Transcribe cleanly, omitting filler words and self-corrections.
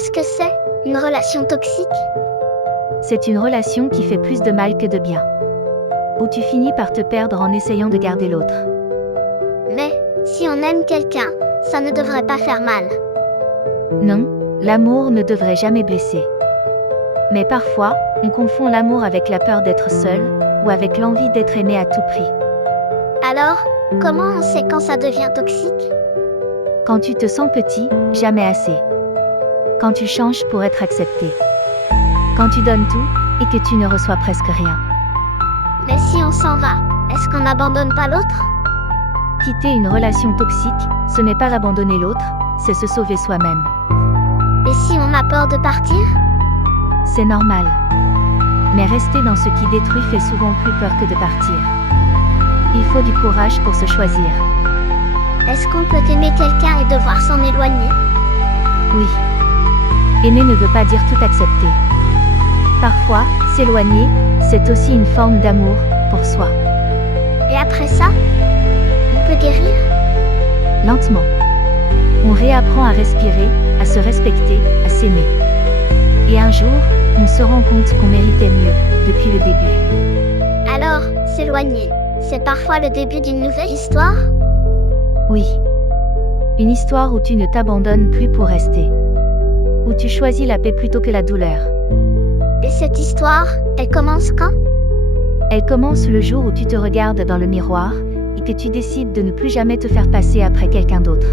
Qu'est-ce que c'est, une relation toxique? C'est une relation qui fait plus de mal que de bien. Où tu finis par te perdre en essayant de garder l'autre. Mais, si on aime quelqu'un, ça ne devrait pas faire mal. Non, l'amour ne devrait jamais blesser. Mais parfois, on confond l'amour avec la peur d'être seul, ou avec l'envie d'être aimé à tout prix. Alors, comment on sait quand ça devient toxique? Quand tu te sens petit, jamais assez. Quand tu changes pour être accepté. Quand tu donnes tout, et que tu ne reçois presque rien. Mais si on s'en va, est-ce qu'on n'abandonne pas l'autre? Quitter une relation toxique, ce n'est pas abandonner l'autre, c'est se sauver soi-même. Et si on a peur de partir? C'est normal. Mais rester dans ce qui détruit fait souvent plus peur que de partir. Il faut du courage pour se choisir. Est-ce qu'on peut aimer quelqu'un et devoir s'en éloigner? Oui. Aimer ne veut pas dire tout accepter. Parfois, s'éloigner, c'est aussi une forme d'amour, pour soi. Et après ça, on peut guérir? Lentement. On réapprend à respirer, à se respecter, à s'aimer. Et un jour, on se rend compte qu'on méritait mieux, depuis le début. Alors, s'éloigner, c'est parfois le début d'une nouvelle histoire? Oui. Une histoire où tu ne t'abandonnes plus pour rester. Où tu choisis la paix plutôt que la douleur. Et cette histoire, elle commence quand? Elle commence le jour où tu te regardes dans le miroir, et que tu décides de ne plus jamais te faire passer après quelqu'un d'autre.